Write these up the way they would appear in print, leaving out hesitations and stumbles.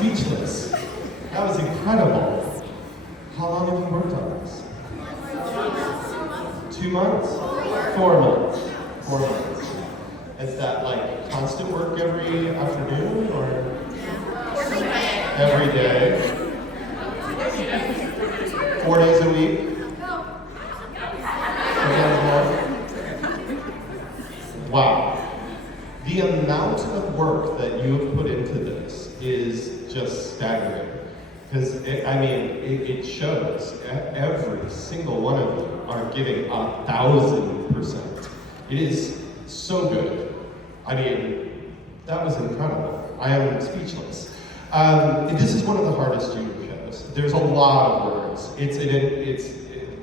speechless. That was incredible. How long have you worked on this? 2 months? 4 months. 4 months. Is that like constant work every afternoon or? Every day? 4 days a week? Wow. The amount of work that you have put into this is just staggering. Because, it shows. Every single one of you are giving 1,000%. It is so good. That was incredible. I am speechless. This is one of the hardest junior shows. There's a lot of words.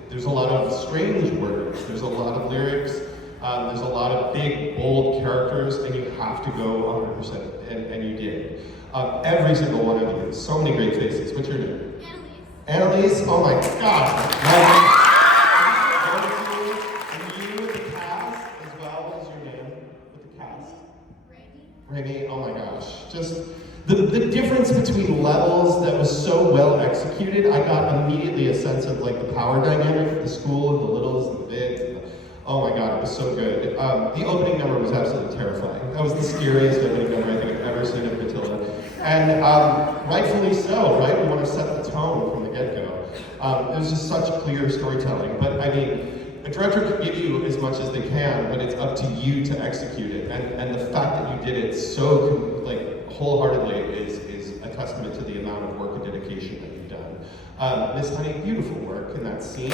There's a lot of strange words. There's a lot of lyrics. There's a lot of big, bold characters, and you have to go 100%, and you did. Every single one of you. So many great faces. What's your name? Annalise. Oh my God. And you with the cast as well. What's your name with the cast? Raimi. Oh my gosh. Just the difference between levels that was so well executed. I got immediately a sense of like the power dynamic at the school and the littles and the bigs. Oh my God, it was so good. The opening number was absolutely terrifying. That was the scariest opening number I think I've ever seen of Matilda. And rightfully so, right? We want to set the tone from the get-go. It was just such clear storytelling. But a director can give you as much as they can, but it's up to you to execute it. And the fact that you did it so wholeheartedly is a testament to the amount of work and dedication that you've done. Miss Honey, beautiful work in that scene.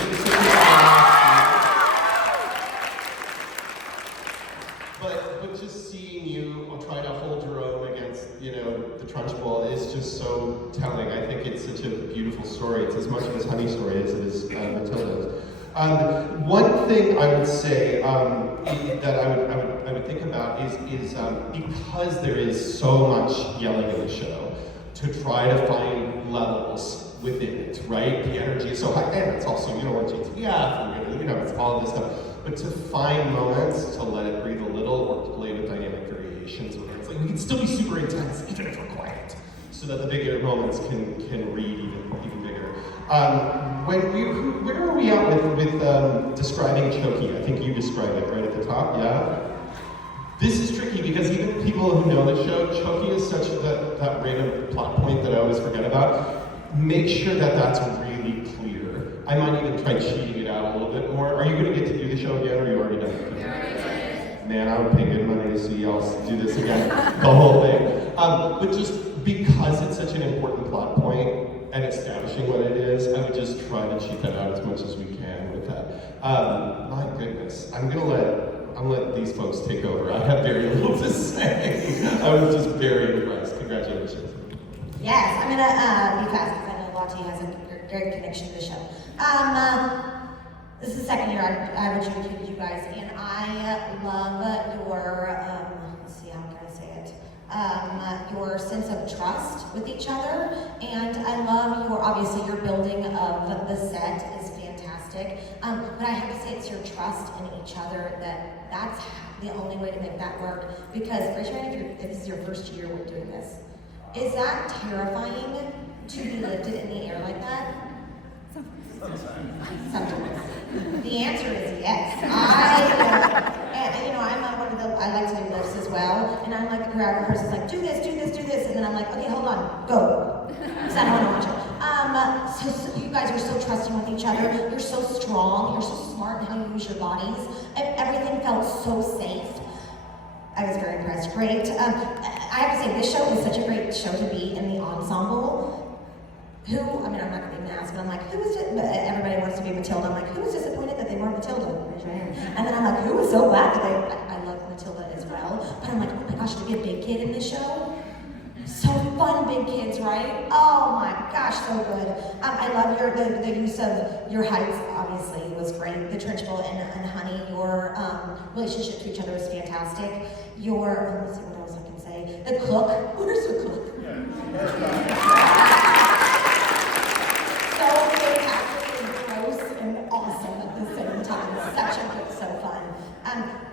But just seeing you try to hold your own against, the Trunchbull is just so telling. I think it's such a beautiful story. It's as much of his Honey story as it is Matilda's. One thing I would say that I would think about is because there is so much yelling in the show, to try to find levels within it, right? The energy is so high, and it's also, we're JTF, and it's all this stuff. But to find moments to let it breathe a little, or to play with dynamic variations, where it's like we can still be super intense, even if we're quiet, so that the bigger moments can read even bigger. Where are we at with describing Choki? I think you described it right at the top, yeah? This is tricky because even people who know the show, Choki is such that random plot point that I always forget about. Make sure that that's really clear. I might even try cheating it out a little bit more. Are you going to get to do the show again, or are you already done? Man, I would pay good money to see y'all do this again, the whole thing. But just because it's such an important plot point and establishing what it is, I would just try to cheat that out as much as we can with that. My goodness, I'm gonna let these folks take over. I have very little to say. I was just very impressed. Congratulations. Yes, I'm gonna be fast because I know Lottie has a great connection to the show. This is the second year I've adjudicated you guys, and I love your, let's see, how can I say it? Your sense of trust with each other, and I love obviously your building of the set is fantastic, but I have to say it's your trust in each other that's the only way to make that work, because raise your hand if this is your first year with doing this. Is that terrifying to be lifted in the air like that? Sometimes. The answer is yes. I like to do lifts as well, and I'm like the choreographer is like, do this, and then I'm like, okay, hold on, go. Because I don't want to watch it. So you guys are so trusting with each other. You're so strong. You're so smart in how you use your bodies. Everything felt so safe. I was very impressed. Great. I have to say, this show is such a great show to be in the ensemble. I'm not going to even ask, but I'm like, everybody wants to be Matilda. I'm like, who was disappointed that they weren't Matilda? Raise your hand. And then I'm like, who was so glad that I love Matilda as well. But I'm like, oh my gosh, to be a big kid in this show? So fun, big kids, right? Oh my gosh, so good. I love the use of your heights, obviously, was great. The Trunchbull and Honey, your relationship to each other was fantastic. Let's see what else I can say. The cook, where's the cook? So fantastically gross and awesome at the same time. Such a good, so fun.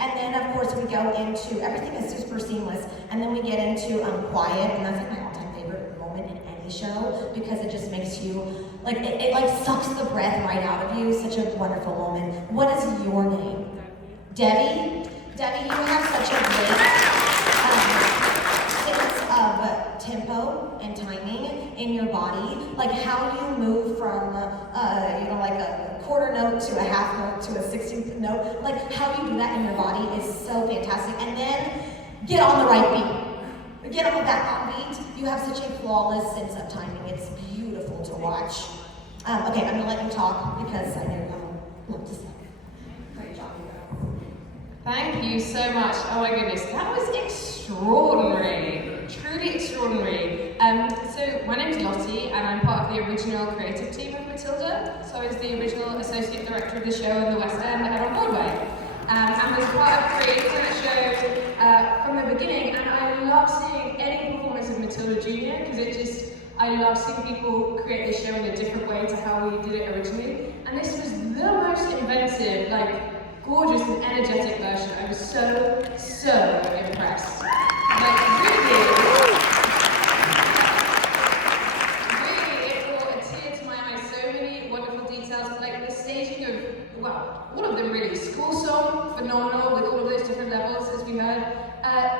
And then of course we go into, everything is super seamless, and then we get into quiet, and that's like my all-time favorite moment moment in any show because it just makes you, like, it like sucks the breath right out of you. Such a wonderful moment. What is your name? Debbie? Debbie, you have such a great sense of tempo and timing in your body. Like how you move from, like a quarter note to a half note to a 16th note. Like how you do that in your body is so fantastic. And then get on the right beat. Get on back on beat. You have such a flawless sense of timing. It's beautiful to watch. Okay, I'm gonna let you talk because I know you love to say. Great job, you guys. Thank you so much. Oh my goodness, that was extraordinary, truly extraordinary. So my name's Lottie and I'm part of the original creative team of Matilda. So I was the original associate director of the show in the West End and on Broadway. And was part of creating that show from the beginning, and I love seeing any performance of Matilda Jr. because I love seeing people create this show in a different way to how we did it originally. And this was the most inventive, like, gorgeous and energetic version. I was so impressed. Like, really, it brought a tear to my eye. So many wonderful details, like the staging of, well, all of them really. School song, phenomenal, with all of those different levels, as we heard.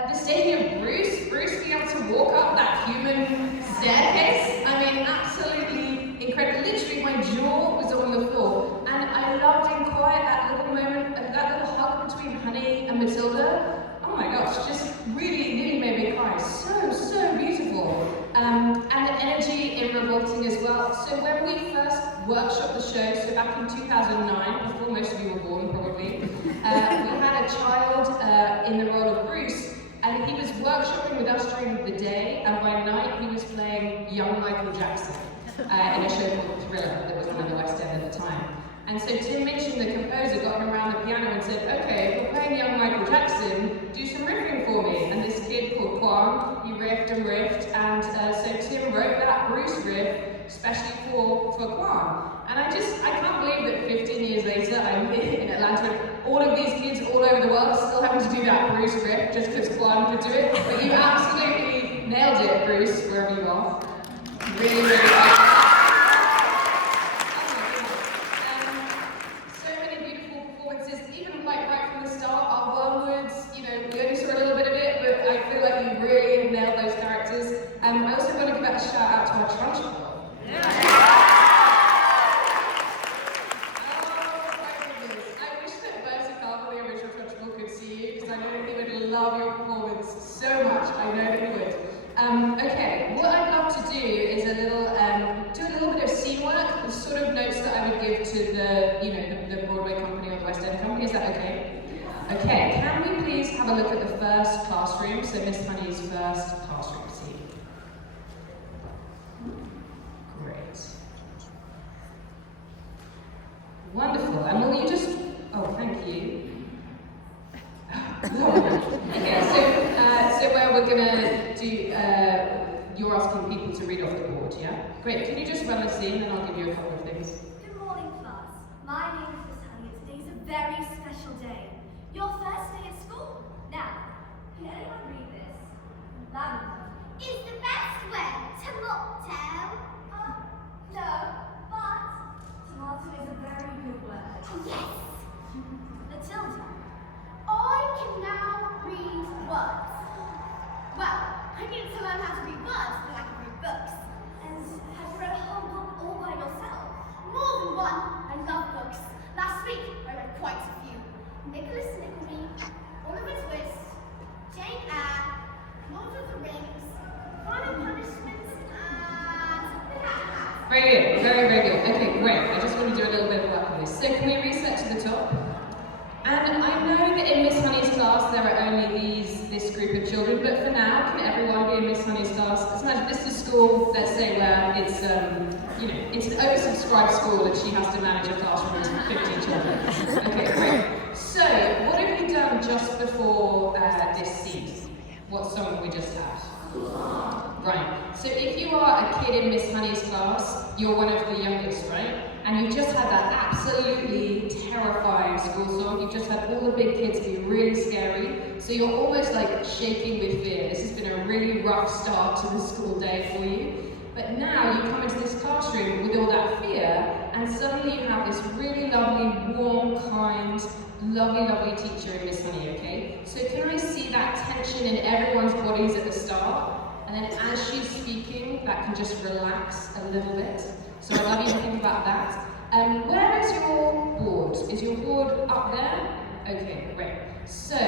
The staging of Bruce being able to walk up that human staircase. I mean, absolutely incredible. Literally, my jaw was on the floor. And I loved in quiet that little moment, that little hug between Honey and Matilda. Oh my gosh, just really made me cry. So beautiful. And the energy in Revolting as well. So when we first workshopped the show, so back in 2009, before most of you were born probably, we had a child in the role of Bruce, and he was workshopping with us during the day, and by night he was playing young Michael Jackson in a show called Thriller that was on in the West End at the time. And so Tim Minchin, the composer, got him around the piano and said, okay, if we're playing young Michael Jackson, do some riffing for me. And this kid called Quan, he riffed, and so Tim wrote that Bruce riff, especially for Quan. And I can't believe that 15 years later, I'm in Atlanta, and all of these kids all over the world are still having to do that Bruce riff just because Quan could do it. But you absolutely nailed it, Bruce, wherever you are. Really good. I also want to give a shout out to our trunch girl. Yeah. Oh my goodness. I wish that Bertie Carver, the original Trunchbull, could see you because I know that he would love your performance so much. I know that he would. Okay, what I'd love to do is do a little bit of scene work, the sort of notes that I would give to the Broadway company or the West End company. Is that okay? Okay, can we please have a look at the first classroom? So Miss Honey's first classroom scene. Great. Wonderful. And will you just, oh, thank you. Okay, so where we're gonna do, you're asking people to read off the board, yeah? Great, can you just run the scene and I'll give you a couple of things. Good morning, class. My name is Miss Honey and today's a very special day. Your first day at school. Now, can anyone read this? Lavender is the best way to mocktail. No, but tomato is a very good word. Yes. Matilda, I can now read words. Well, I need to learn how to read words so I can read books. And have you read a whole book all by yourself? More than one. I love books. Last week, I read quite a few. Nicholas Nickleby, Oliver Twist, Jane Eyre, Lord of the Rings, Crime and Punishment, and... Very good, very good. Okay, great. I just want to do a little bit of work on this. So can we reset to the top? And I know that in Miss Honey's class there are only this group of children, but for now, can everyone be in Miss Honey's class? Let's imagine this is school, let's say where it's it's an oversubscribed school and she has to manage a classroom of 15 children. Okay, great. So, what have you done just before this scene? What song have we just had? Right. So if you are a kid in Miss Honey's class, you're one of the youngest, right? And you've just had that absolutely terrifying school song. You've just had all the big kids be really scary. So you're almost like shaking with fear. This has been a really rough start to the school day for you. But now you come into this classroom with all that fear, and suddenly you have this really lovely, warm, kind, lovely teacher in Miss Honey, okay? So can I see that tension in everyone's bodies at the start? And then as she's speaking, that can just relax a little bit. So I'd love you to think about that. Where is your board? Is your board up there? Okay, great. So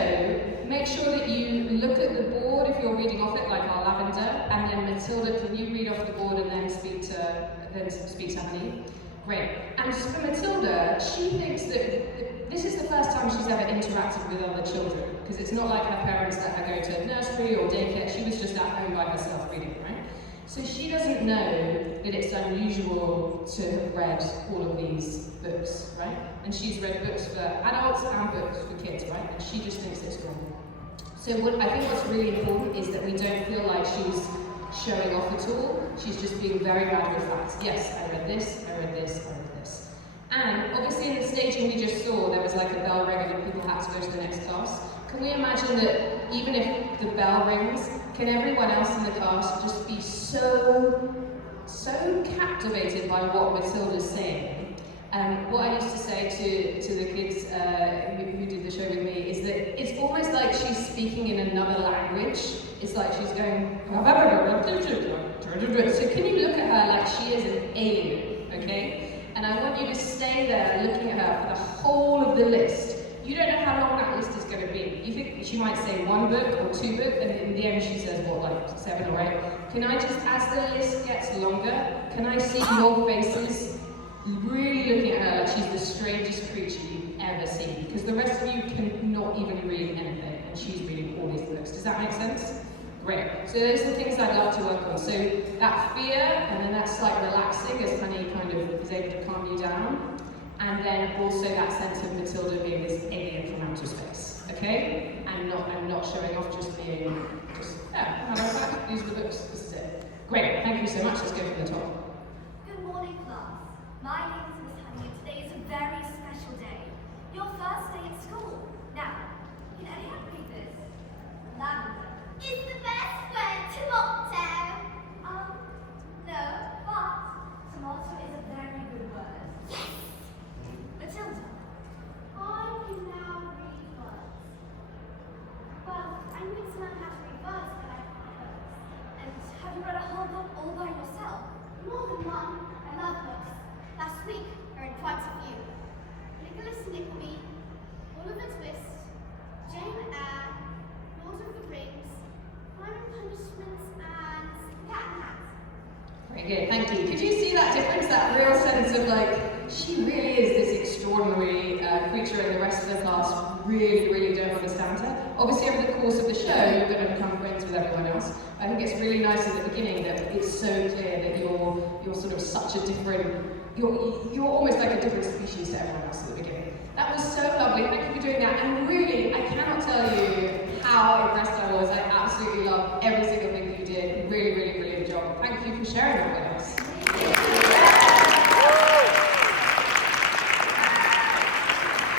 make sure that you look at the board if you're reading off it, like our lavender, and then Matilda, can you read off the board and then speak to Honey? Great. And for Matilda, she thinks that this is the first time she's ever interacted with other children, because it's not like her parents let her go to nursery or daycare. She was just at home by herself reading, right? So she doesn't know that it's unusual to have read all of these books, right? And she's read books for adults and books for kids, right? And she just thinks it's normal. So I think what's really important is that we don't feel like she's showing off at all. She's just being very matter of fact. Yes, I read this, I read this, I read this. And obviously in the staging we just saw, there was like a bell ringing and people had to go to the next class. Can we imagine that even if the bell rings, can everyone else in the class just be so captivated by what Matilda's saying? What I used to say to the kids who did the show with me is that it's almost like she's speaking in another language. It's like she's going, so can you look at her like she is an alien, okay? And I want you to stay there looking at her for the whole of the list. You don't know how long that list is going to be. You think she might say 1 book or 2 books, and in the end she says, what, like 7 or 8? Can I just, as the list gets longer, can I see your faces really looking at her like she's the strangest creature you've ever seen? Because the rest of you cannot even read anything, and she's reading all these books. Does that make sense? Great. So those are the things I'd love to work on. So that fear, and then that slight relaxing as Honey kind of is able to calm you down. And then also that sense of Matilda being this alien from outer space, okay? And not showing off, just being, how about that? These are the books, this is it. Great, thank you so much. Let's go from the top. Good morning, class. My name is Miss Honey, and today is a very special day. Your first day at school. Now, can anyone read this? Lavender is the best word, tomato. No, but tomato is a very good word. Yes! Matilda, I can now read words. Well, I need to learn how to read words, but I can't books. And have you read a whole book all by yourself? More than one. I love books. Last week, I read quite a few. Nicholas Nickleby, Oliver Twist, Jane Eyre, Lord of the Rings, Crime and Punishments, and Cat and Hat. Very good, thank you. Could you see that difference, that real sense of like, she really is this extraordinary creature and the rest of the class really don't understand her? Obviously over the course of the show, you're going to become friends with everyone else. I think it's really nice at the beginning that it's so clear that you're sort of such a different, you're almost like a different species to everyone else at the beginning. That was so lovely, thank you for doing that. And really, I cannot tell you how impressed I was. I absolutely loved every single thing that you did. Really brilliant job. Thank you for sharing that with us.